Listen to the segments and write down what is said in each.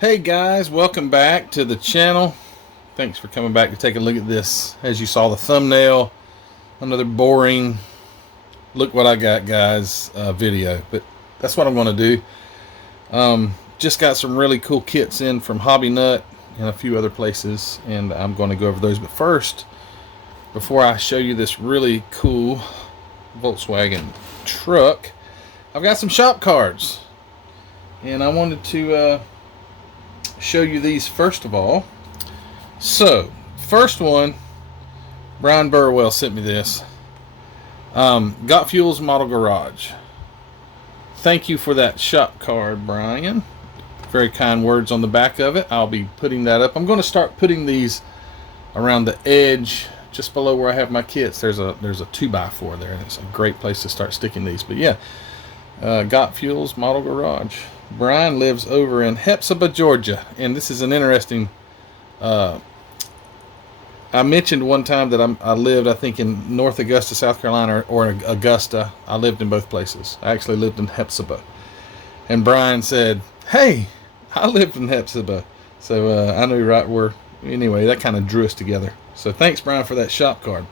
Hey guys, welcome back to the channel. Thanks for coming back to take a look at this. As you saw the thumbnail, another boring look what I got guys video, but that's what I'm going to do. Just got some really cool kits in from HobbyNut and a few other places, and I'm going to go over those. But first, before I show you this really cool Volkswagen truck, I've got some shop cards, and I wanted to show you these first of all. So first one, Brian Burwell sent me this. Got Fuel's Model Garage. Thank you for that shop card, Brian. Very kind words on the back of it. I'll be putting that up. I'm going to start putting these around the edge just below where I have my kits. There's a 2x4 there, and it's a great place to start sticking these. But yeah, Got Fuel's Model Garage. Brian lives over in Hephzibah, Georgia, and this is an interesting. I mentioned one time that I lived, I think, in North Augusta, South Carolina, or Augusta. I lived in both places. I actually lived in Hephzibah, and Brian said, "Hey, I lived in Hephzibah," so I knew right where. Anyway, that kind of drew us together. So thanks, Brian, for that shop card.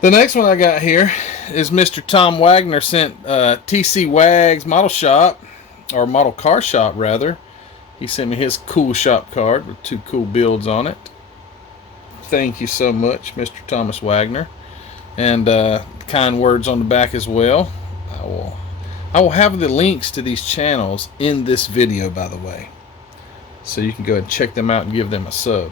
The next one I got here is Mr. Tom Wagner sent TCWAGS Model Shop, or Model Car Shop rather. He sent me his cool shop card with 2 cool builds on it. Thank you so much, Mr. Thomas Wagner, and kind words on the back as well. I will have the links to these channels in this video, by the way, so you can go ahead and check them out and give them a sub.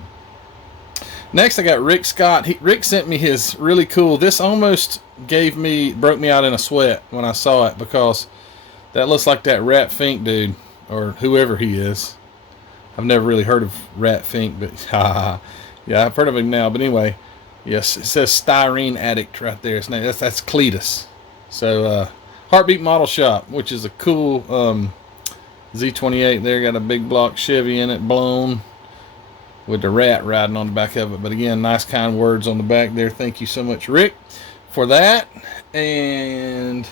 Next, I got Rick Scott. Rick sent me his really cool. This almost broke me out in a sweat when I saw it, because that looks like that Rat Fink dude, or whoever he is. I've never really heard of Rat Fink, but yeah, I've heard of him now. But anyway, yes, it says Styrene Addict right there. That's Cletus. So Heartbeat Model Shop, which is a cool Z28 there. Got a big block Chevy in it, blown, with the rat riding on the back of it. But again, nice kind words on the back there. Thank you so much, Rick, for that. And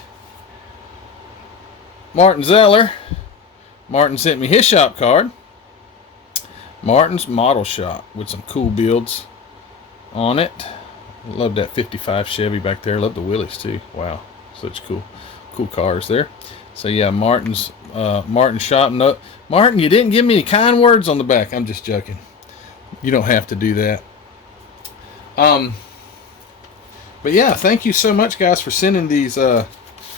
Martin Zeller. Martin sent me his shop card. Martin's Model Shop with some cool builds on it. Love that 55 Chevy back there. Love the Willys too. Wow, such cool cars there. So yeah, Martin's shop. No, Martin, you didn't give me any kind words on the back. I'm just joking. You don't have to do that. But yeah, thank you so much, guys, for sending these.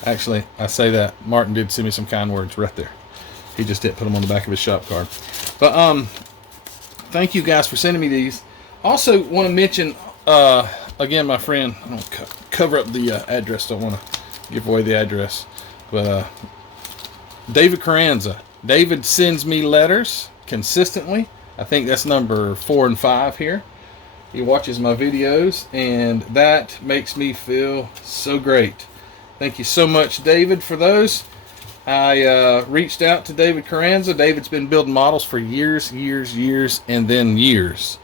Actually, I say that Martin did send me some kind words right there. He just didn't put them on the back of his shop card. But thank you guys for sending me these. Also want to mention again, my friend. I don't cover up the address. Don't want to give away the address. But David Carranza. David sends me letters consistently. I think that's number 4 and 5 here. He watches my videos, and that makes me feel so great. Thank you so much, David, for those. I reached out to David Carranza. David's been building models for years, and then years.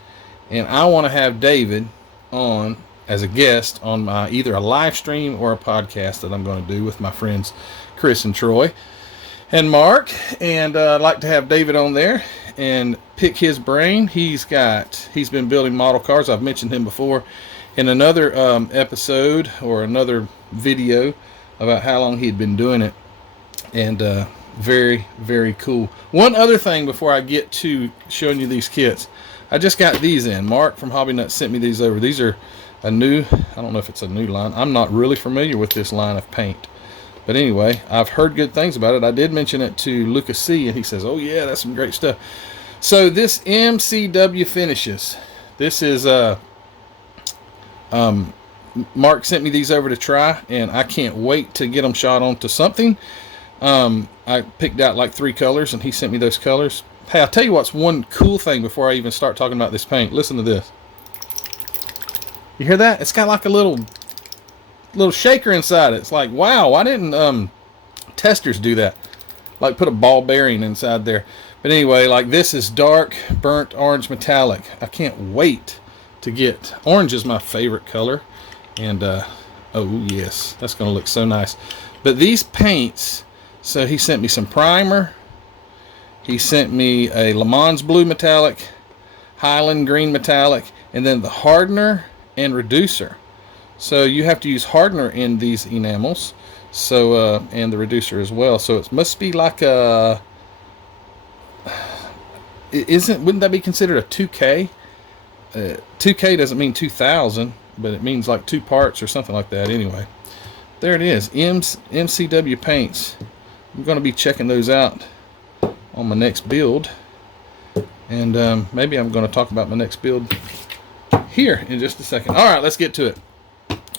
And I want to have David on as a guest on my either a live stream or a podcast that I'm going to do with my friends Chris and Troy and Mark. And I'd like to have David on there and pick his brain. He's been building model cars. I've mentioned him before in another episode or another video about how long he'd been doing it. And very, very cool. One other thing before I get to showing you these kits. I just got these in. Mark from HobbyNut sent me these over. These are a new, I don't know if it's a new line. I'm not really familiar with this line of paint. But anyway, I've heard good things about it. I did mention it to Lucas C, and he says, oh yeah, that's some great stuff. So this MCW finishes. This is Mark sent me these over to try, and I can't wait to get them shot onto something. I picked out like 3 colors, and he sent me those colors. Hey, I'll tell you what's one cool thing before I even start talking about this paint. Listen to this. You hear that? It's got like a little shaker inside it. It's like, wow, why didn't testers do that? Like put a ball bearing inside there. But anyway, like this is dark burnt orange metallic. I can't wait to get orange. Is my favorite color, and oh yes, that's gonna look so nice. But these paints, so he sent me some primer, He sent me a Le Mans blue metallic, Highland green metallic, and then the hardener and reducer. So you have to use hardener in these enamels, so and the reducer as well. So it must be like a, wouldn't that be considered a 2K? 2K doesn't mean 2000, but it means like 2 parts or something like that. Anyway, there it is, MCW paints. I'm going to be checking those out on my next build, and maybe I'm going to talk about my next build here in just a second. All right, let's get to it.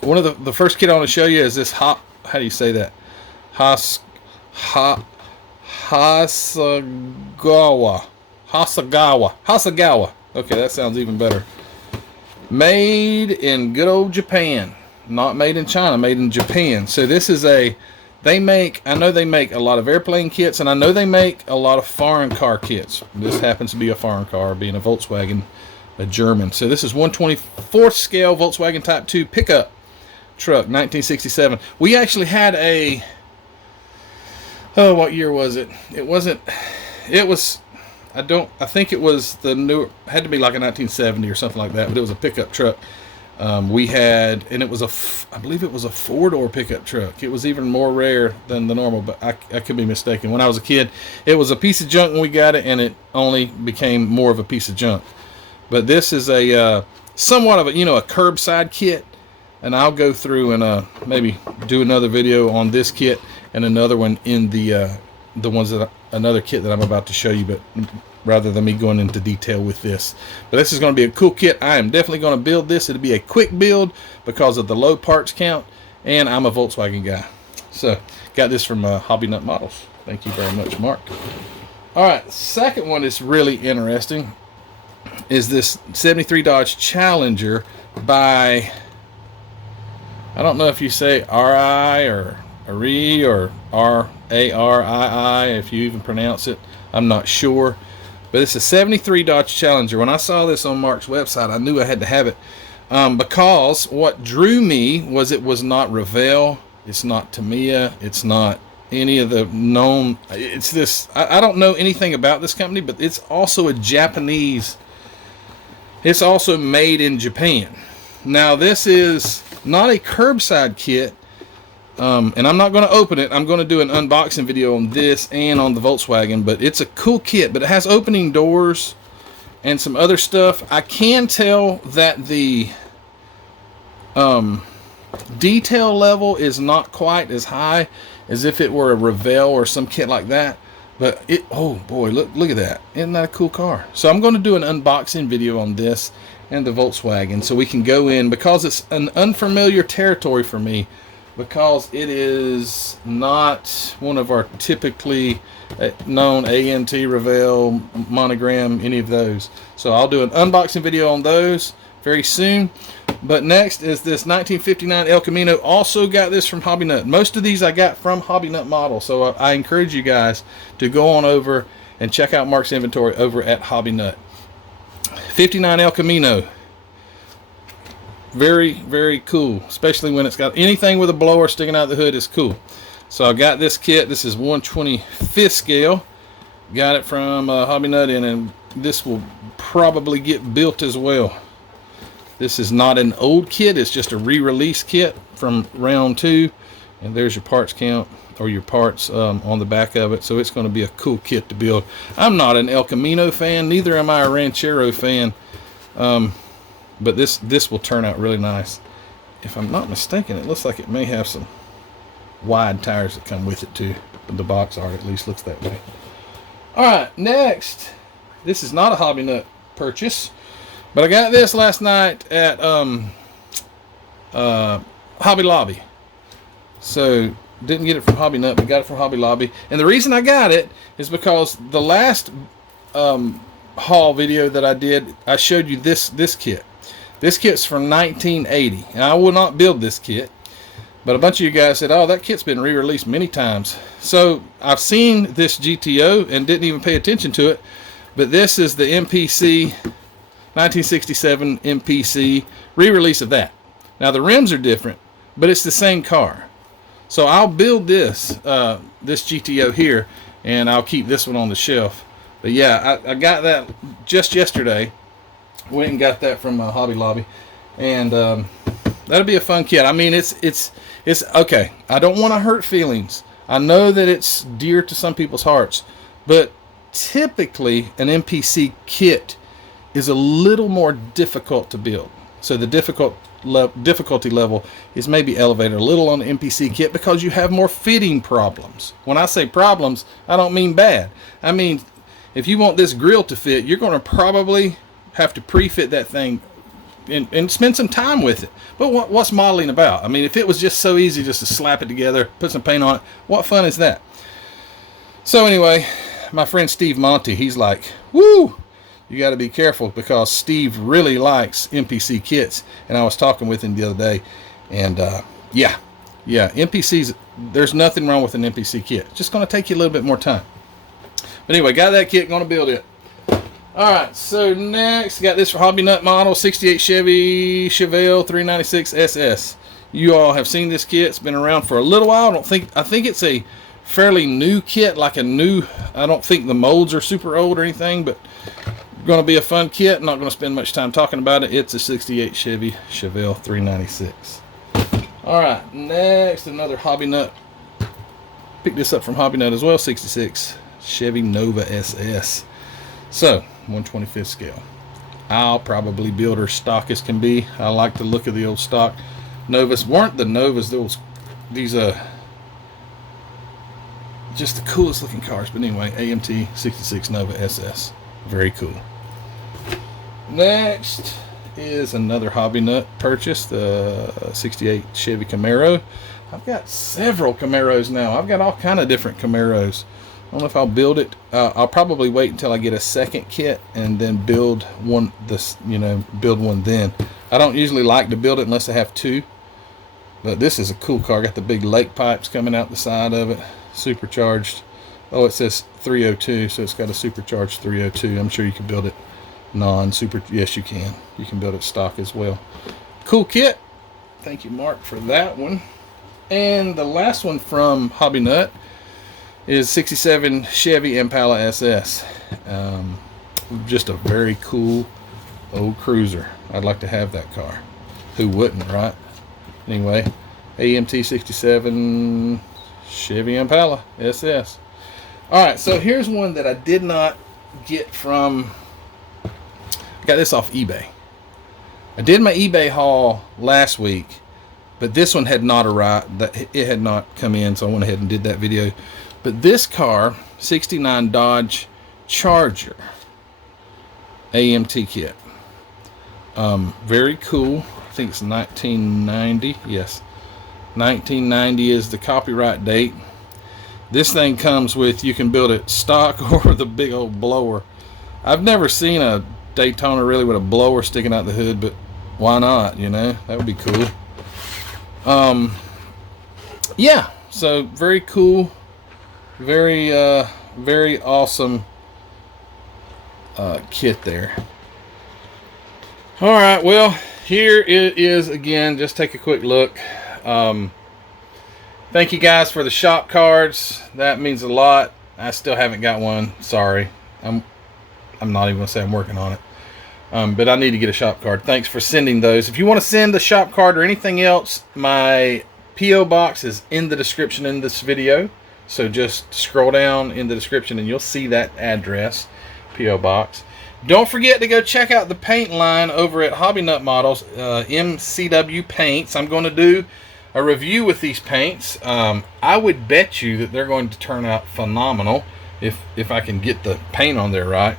One of the first kit I want to show you is this how do you say that? Hasagawa. Okay, that sounds even better. Made in good old Japan. Not made in China, made in Japan. So this is I know they make a lot of airplane kits, and I know they make a lot of foreign car kits. This happens to be a foreign car, being a Volkswagen, a German. So this is 1/24th scale Volkswagen Type 2 pickup truck, 1967. We actually had a, what year was it? I think it was the new, had to be like a 1970 or something like that, but it was a pickup truck. We had, and it was I believe it was a 4-door pickup truck. It was even more rare than the normal, but I could be mistaken. When I was a kid, it was a piece of junk when we got it, and it only became more of a piece of junk. But this is a somewhat of a, a curbside kit, and I'll go through and maybe do another video on this kit and another one in the ones that another kit that I'm about to show you, but rather than me going into detail with this. But this is going to be a cool kit. I am definitely going to build this. It'll be a quick build because of the low parts count, and I'm a Volkswagen guy. So got this from HobbyNut Models. Thank you very much, Mark. All right, second one is really interesting, is this 73 Dodge Challenger by, I don't know if you say R-I or Ari or R-A-R-I-I, if you even pronounce it. I'm not sure. But it's a 73 Dodge Challenger. When I saw this on Mark's website, I knew I had to have it. Because what drew me was it was not Revell. It's not Tamiya. It's not any of the known. It's this. I don't know anything about this company, but it's also a Japanese. It's also made in Japan. Now, this is not a curbside kit, and I'm not going to open it. I'm going to do an unboxing video on this and on the Volkswagen, but it's a cool kit, but it has opening doors and some other stuff. I can tell that the detail level is not quite as high as if it were a Revell or some kit like that, but it, oh boy, look at that. Isn't that a cool car? So I'm going to do an unboxing video on this and the Volkswagen, so we can go in, because it's an unfamiliar territory for me, because it is not one of our typically known ANT, Revell, Monogram, any of those. So I'll do an unboxing video on those very soon. But next is this 1959 El Camino. Also got this from HobbyNut. Most of these I got from HobbyNut Model, so I encourage you guys to go on over and check out Mark's inventory over at HobbyNut. 59 El Camino. Very, very cool, especially when it's got anything with a blower sticking out the hood is cool. So I got this kit. This is 1/25th scale. Got it from HobbyNut, and this will probably get built as well. This is not an old kit. It's just a re-release kit from round 2. And there's your parts count, or your parts on the back of it. So it's going to be a cool kit to build. I'm not an El Camino fan. Neither am I a Ranchero fan. But this will turn out really nice. If I'm not mistaken, it looks like it may have some wide tires that come with it too. The box art at least looks that way. Alright, next. This is not a HobbyNut purchase, but I got this last night at Hobby Lobby. So didn't get it from HobbyNut, but got it from Hobby Lobby. And the reason I got it is because the last haul video that I did, I showed you this kit. This kit's from 1980, and I will not build this kit, but a bunch of you guys said, oh, that kit's been re-released many times. So I've seen this GTO and didn't even pay attention to it, but this is the MPC 1967 MPC re-release of that. Now the rims are different, but it's the same car. So I'll build this this GTO here, and I'll keep this one on the shelf. But yeah, I got that just yesterday. Went and got that from Hobby Lobby, and that'll be a fun kit. I mean, it's okay. I don't want to hurt feelings. I know that it's dear to some people's hearts, but typically an MPC kit is a little more difficult to build. So the difficulty level is maybe elevated a little on the MPC kit because you have more fitting problems. When I say problems, I don't mean bad. I mean, if you want this grill to fit, you're going to probably have to pre-fit that thing and spend some time with it. But what's modeling about? I mean, if it was just so easy just to slap it together, put some paint on it, what fun is that? So anyway, my friend Steve Monty, he's like, woo, you got to be careful because Steve really likes MPC kits. And I was talking with him the other day, and yeah, MPCs, there's nothing wrong with an MPC kit. It's just going to take you a little bit more time. But anyway, got that kit, going to build it. Alright, so next, got this for HobbyNut model, 68 Chevy Chevelle 396 SS. You all have seen this kit. It's been around for a little while. I think it's a fairly new kit, like a new, I don't think the molds are super old or anything, but going to be a fun kit. Not going to spend much time talking about it. It's a 68 Chevy Chevelle 396. Alright, next, another HobbyNut. Picked this up from HobbyNut as well, 66 Chevy Nova SS. So, 1/25 scale. I'll probably build her stock as can be. I like the look of the old stock Novas. Weren't the Novas these just the coolest looking cars? But anyway, AMT 66 Nova SS. Very cool. Next is another HobbyNut purchase, the 68 Chevy Camaro. I've got several Camaros now. I've got all kind of different Camaros. I don't know if I'll build it. I'll probably wait until I get a second kit and then build one. Build one then. I don't usually like to build it unless I have two. But this is a cool car. Got the big lake pipes coming out the side of it, supercharged. Oh, it says 302, so it's got a supercharged 302. I'm sure you can build it non-super. Yes, you can. You can build it stock as well. Cool kit. Thank you, Mark, for that one. And the last one from HobbyNut is 67 Chevy Impala SS. Just a very cool old cruiser. I'd like to have that car. Who wouldn't, right? Anyway, AMT 67 Chevy Impala SS. Alright, so here's one that I did not get from, I got this off eBay. I did my eBay haul last week, but this one had not arrived. It had not come in, so I went ahead and did that video. But this car, 69 Dodge Charger AMT kit. Very cool. I think it's 1990. Yes, 1990 is the copyright date. This thing comes with, you can build it stock or the big old blower. I've never seen a Daytona really with a blower sticking out the hood, but why not, you know? That would be cool. Yeah, so very cool. Very awesome kit there. Alright, well, here it is again. Just take a quick look. Thank you guys for the shop cards. That means a lot. I still haven't got one. Sorry. I'm not even going to say I'm working on it. But I need to get a shop card. Thanks for sending those. If you want to send a shop card or anything else, my P.O. box is in the description in this video. So just scroll down in the description and you'll see that address, P.O. box. Don't forget to go check out the paint line over at HobbyNut Models, MCW paints. I'm going to do a review with these paints. I would bet you that they're going to turn out phenomenal if I can get the paint on there right.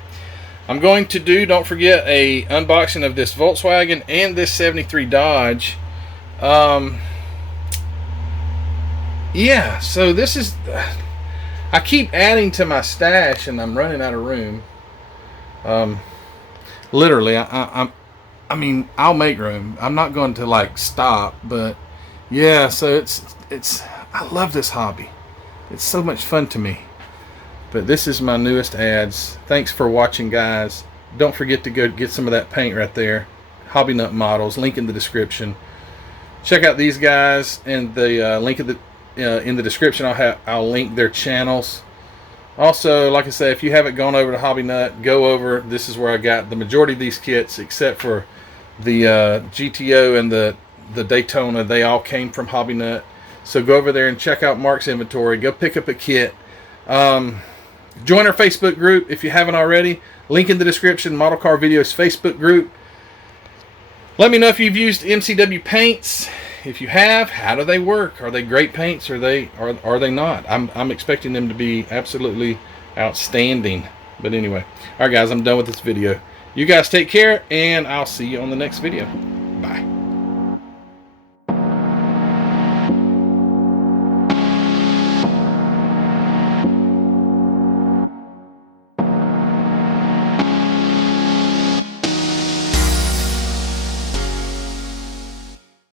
I'm going to do, don't forget, a unboxing of this Volkswagen and this 73 Dodge. Yeah, so this is, I keep adding to my stash and I'm running out of room. Literally, I mean, I'll make room. I'm not going to like stop, but yeah, so it's I love this hobby. It's so much fun to me. But this is my newest ads. Thanks for watching, guys. Don't forget to go get some of that paint right there. HobbyNut Models, link in the description. Check out these guys, and the link in the description. I'll link their channels. Also, like I said, if you haven't gone over to HobbyNut, go over. This is where I got the majority of these kits, except for the GTO and the Daytona. They all came from HobbyNut. So go over there and check out Mark's inventory. Go pick up a kit. Join our Facebook group if you haven't already. Link in the description. Model Car Videos Facebook group. Let me know if you've used MCW paints. If you have, how do they work? Are they great paints? Or are they not? I'm expecting them to be absolutely outstanding. But anyway, all right, guys, I'm done with this video. You guys take care, and I'll see you on the next video.